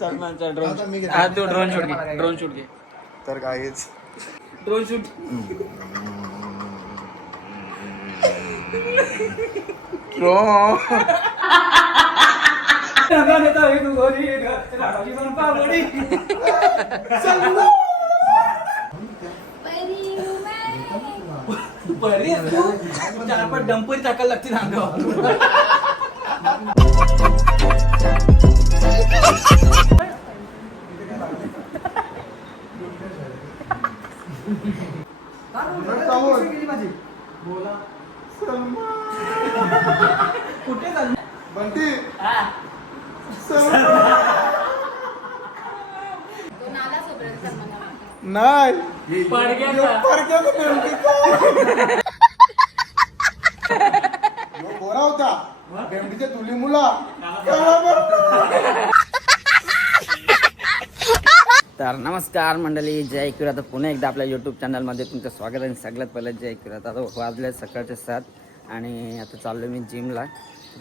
सलमानचा आता ड्रोन. हा तू ड्रोन शूट घे ड्रोन शूट घे. तर काहीच. ड्रोन शूट चार पाच डंपरी टाकायला लागतील अंगावर. कुठे चालली बंटी नाही गोरा होता. बेंबीच्या तुली मुला. तर नमस्कार मंडळी जय ऐकूर आता पुन्हा एकदा आपल्या यूट्यूब चॅनलमध्ये तुमचं स्वागत आहे सगळ्यात पहिलं जय ऐकूर आता वाजले सकाळचे सात आणि आता चाललो मी जिमला.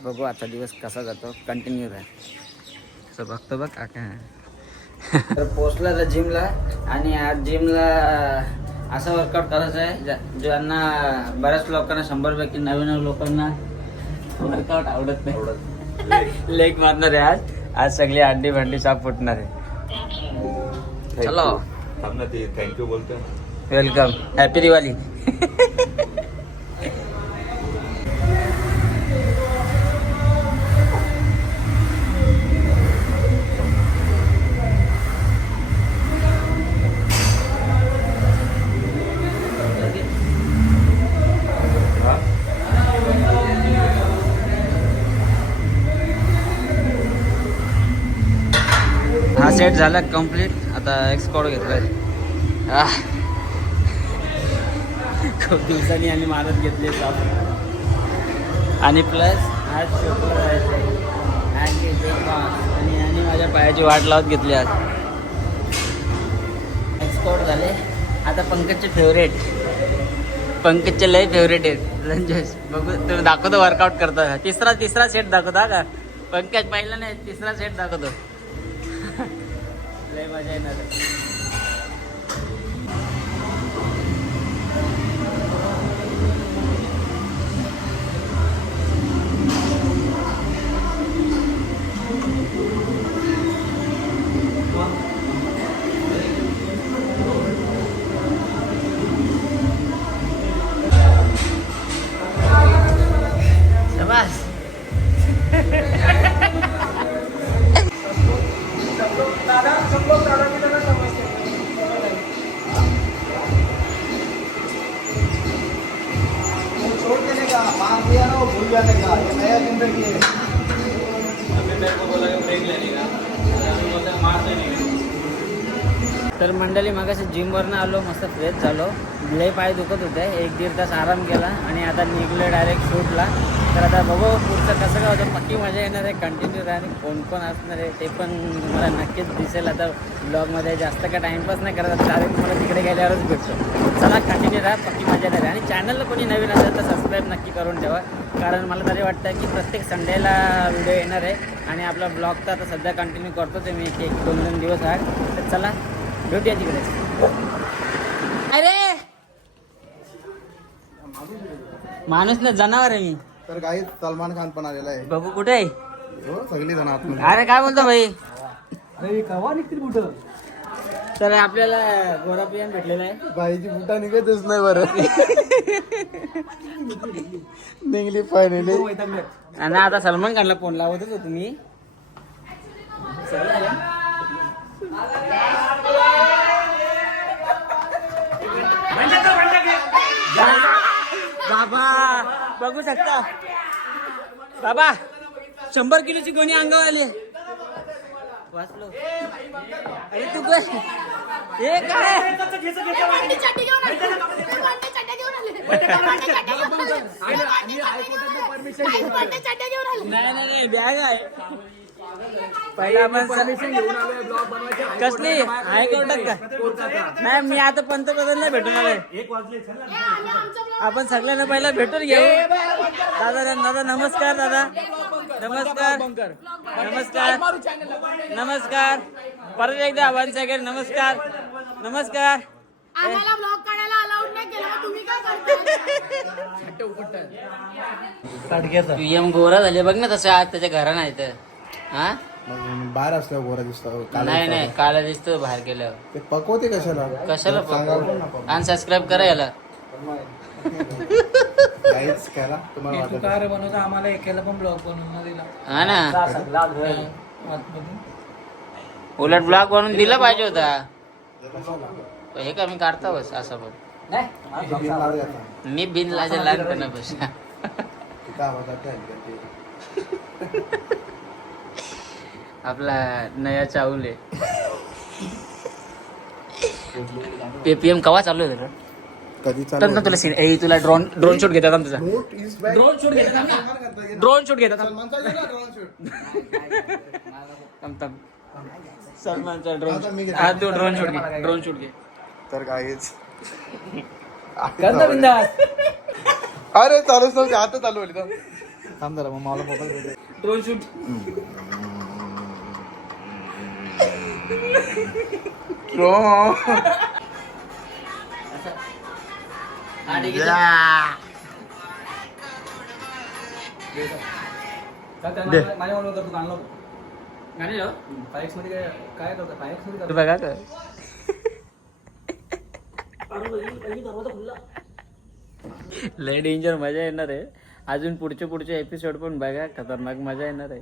बघू आजचा दिवस कसा जातो. कंटिन्यू राहा. असं बघतो बघ काका तर पोचला तर जिमला आणि आज जिमला असं वर्कआउट करायचं आहे ज्या- ज्यांना बऱ्याच लोकांना शंभरपैकी नवीन लोकांना वर्कआउट आवडत नाही. लेग मारणार आहे आज. आज सगळी अंडी भांडी साफ फुटणार आहे. चलो। थांब ना ते थँक्यू बोलतो वेलकम हॅपी दिवाळी हा सेट झाला कंप्लीट आता एक्सपोर्ट घेतलाय. खूप दिवसांनी आणि मारत घेतले आणि प्लस आज शोधला आणि आणि आणि माझ्या पायाची वाट लावत घेतली आज. एक्सपोर्ट झाले. आता पंकजचे फेवरेट पंकजचे लय फेवरेट आहेत. रंजस बघू तुम्ही दाखवतो वर्कआउट करतो तिसरा तिसरा सेट दाखवता का? पंकज पहिला नाही तिसरा सेट दाखवतो. लय मजा येणार तर मंडळी मागाशी जिमवरनं आलो मस्त फ्रेश झालो. लय पाय दुखत होते. एक दीड तास आराम केला आणि आता निघलो डायरेक्ट शूटला तर आता बघू पुढचं कसं काय होतं. पक्की मजा येणार आहे कंटिन्यू राहणे कोण कोण असणार आहे ते पण मला नक्कीच दिसेल. आता ब्लॉगमध्ये जास्त काय टाईमपास नाही करत कारण तुम्हाला तिकडे गेल्यावरच भेटतो. चला कंटिन्यू राहा पक्की मजा येणार आहे. आणि चॅनलला कोणी नवीन असेल तर सबस्क्राईब नक्की करून ठेवा. कारण मला तरी वाटतं की प्रत्येक संडेला व्हिडिओ येणार आहे. आणि आपला ब्लॉग तर आता सध्या कंटिन्यू करतोच आहे मी एक एक दोन दोन दिवस आहे. तर चला भेटूया तिकडे. अरे! माणूस ना जनावर आहे मी. तर काही सलमान खान पण आलेला आहे. बघू कुठे आहे? हो सगळी जण आतमध्ये. अरे काय बोलतो भाई? अरे कवा निघतील कुठं? तर आपल्याला गोरापियन भेटलेला आहे. बाईची बुटा निघतच नाही बरं. निघली फायनली आणि आता सलमान खानला फोन लावतच होतो मी. बघू शकता. बाबा शंभर किलोची गोणी अंगावर आली वाचलो. अरे तू काय हे काय? नाही नाही बॅग आहे. पहिला आपण परमिशन घेऊन कसली? हायकोर्टात का? नाही मी आता पंतप्रधानला भेटून आलोय. आपण सगळ्यांना पहिला भेटून घेऊ. दादा दादा नमस्कार दादा. नमस्कार. नमस्कार. नमस्कार. परत एकदा वन सेकंड नमस्कार. नमस्कार. आम्हाला ब्लॉग काढायला अलाउड नाही केलं मग तुम्ही काय करताय पीएम गोरा झाले बघ ना तसं आज त्याच्या घरा नाही तर हा? बाहेर असल्यावर गोरा दिसतो नाही नाही काला दिसतो बाहेर गेल्यावर. ते पकवते कशाला? कशाला पण ना अनसबस्क्राईब करा याला. काहीच करा तुम्हाला तू वाटत काय रे बनवता? आम्हाला एकेला पण ब्लॉग बनवून नाही दिला. हा ना. आतमधून. उलट ब्लॉग बनवून दिला पाहिजे होता. हे का मी काढता बस असं पण. बिल आता. मी बिन लाजा तिथं आवाज आणखी ते. आपला नया चावले. पेपीएम कवा चालू आहे कधी तुला सीन ए तुला ड्रोन ड्रोन शूट घेतात back. ड्रोन शूट घेतात. ड्रोन शूट घेतात सलमानचा आहे ड्रोन. हा तू ड्रोन शूट घे. ड्रोन शूट घे. तर काहीच. अरे चालूच नव्हते आता चालू होईल थांब जरा मग मला मोबाईल ड्रोन शूट हा ठीक आहे का त्यांना माझ्या म्हणून करतो चांगलं गाडी लाव. फायक्समध्ये काय काय करतो फायक्समध्ये तू करतो बघा तर. लय डेंजर मजा येणार आहे अजून पुढचे पुढचे एपिसोड पण बघा खतरनाक मजा येणार आहे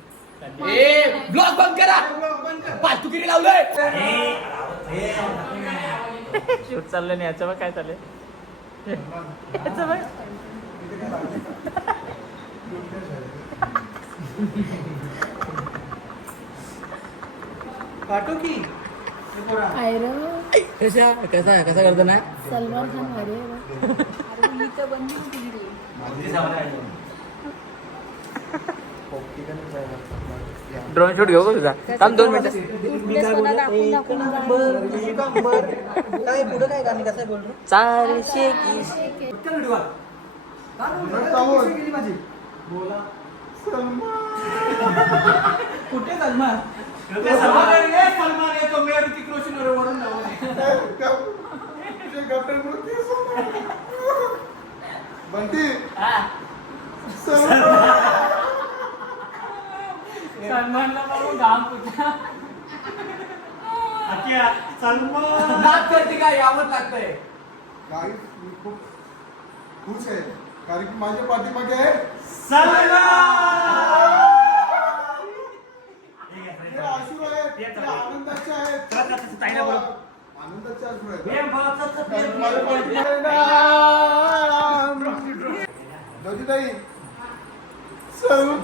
तुझी ब्लॉग बंद करा. पाचुकिरी लावलंय. शूट चाललं नाही याचं बघ काय चाललंय. याचं बघ. की. कसा कसा कसा करतो ना? सलमान खान अरे ड्रोन शूट घेऊ का तुझा? थांब दोन मिनिटं. चारशे कुठे सलमान. सलमान? येतो मी ऋतिक रोशन वर ओढून बंटी सलमानला बघून घाम फुटला नाच करते काय यावं लागतंय. मी खूप खुश आहे. कारण की माझ्या पाठीमागे आहे. हे अश्रू आहेत ते आनंदाचे आहेत. आनंदाचे अश्रू आहेत. माझ्या पाठीमागे नाम. ज्योतिताई सलमान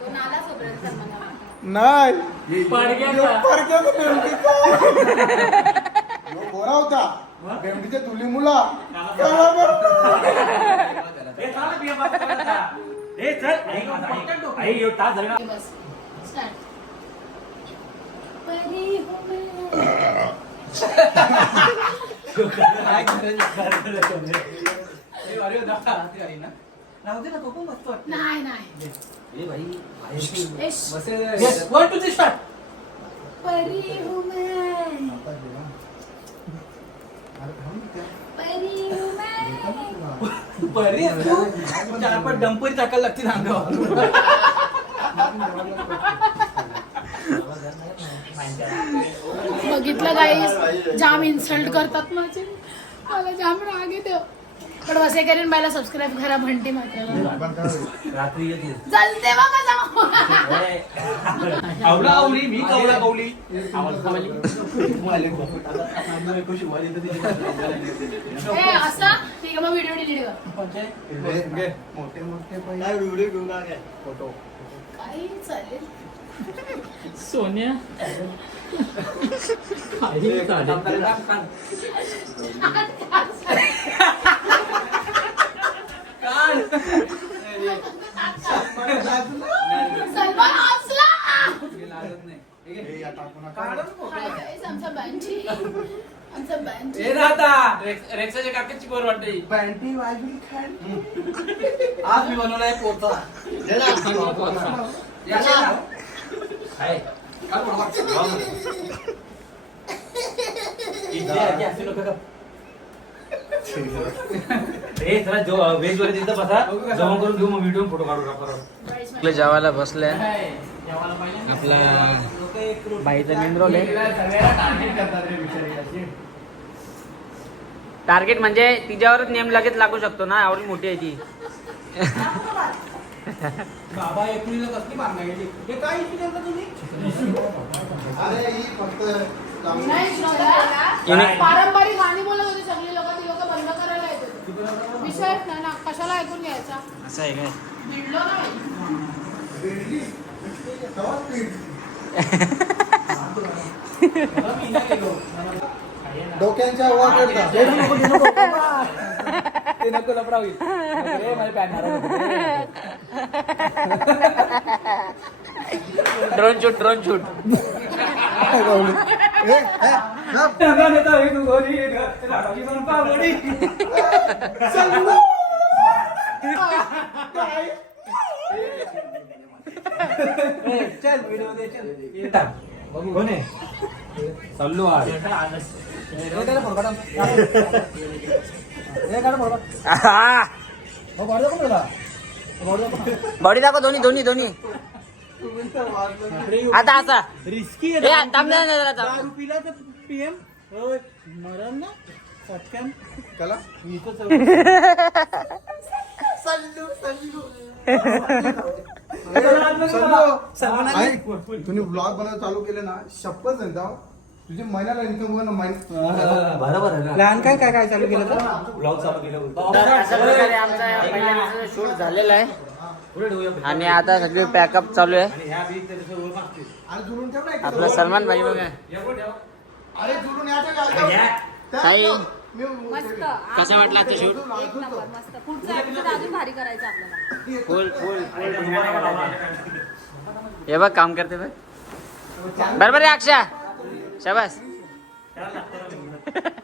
तो नाला सोबत सलमानला नाही. पडक्याचा. गोरा होता. तुली मुला. हो. नाही नाही. परी हूँ मैं। परी हूँ मैं। बरी चार पाच डंपरी टाकायला लागतील अंगावर। बघितलं गाईस जाम इन्सल्ट करतात माझे. मला जाम राग येतो पण वसे करीन बायला सबस्क्राईब करा भंटी मात्र रात्री चलते बघा आवली मी कवला कवली ए असा? ठीक आहे मग व्हिडिओ डिलीट कर. मोठे मोठे पैसे. काही चालेल. सोन्या. सलमान हसला हे आता आपण आता- हाय guys, आमचा बँची आमचा बँची ए राहता रेक्साच्या काकाची बोर वाटते. आज मी बनवलाय पोचा हाय. काय बसा जमा करून घेऊ मग व्हिडिओ फोटो काढू परत आपल्या जेवायला बसले. आपला बाईचं निंद्रोले टार्गेट म्हणजे तिच्यावरच नेम लगेच लागू शकतो ना एवढी मोठी आहे ती. बाबा एप्रिलला कसली मागणी गेली हे काय तुम्ही? अरे ही फक्त. पारंपरिक गाणी बोलत होते सगळे लोक ती लोक बंद करायला येत होते विषय नाही ना कशाला ऐकून घ्यायचा? असं आहे काय? भिडलो नाही. डोक्यांच्या वर करता. ते नको होईल pan drone shoot drone shoot. चल आहे बॉडी दाखव दोन्ही दोन्ही दोन्ही. आता असा. रिस्की ए, थांब ना, ना, जरा थांब. दारू पिला तर पीएम मरण ना. पटकन त्याला मी तर ऐक, तुम्ही ब्लॉग बनवायला चालू केले ना शपथ सांगता तुझी महिन्याला इन्कम होणं महिन्यात बरोबर आहे लहान काय काय काय चालू केलं? तर ब्लॉग चालू केलं. तर अशा प्रकारे आमचा पहिल्यांदा शूट झालेला आहे. आणि आता सगळी पॅकअप चालू आहे. आपला सलमान भाई बघा. ताई. कसा वाटला आजचा शूट? एक नंबर. मस्त पुढचा episode अजून भारी करायचा आपल्याला. फुल फुल. फुल हे बघ काम करते बघ. बरोबर आहे अक्षा शाबास.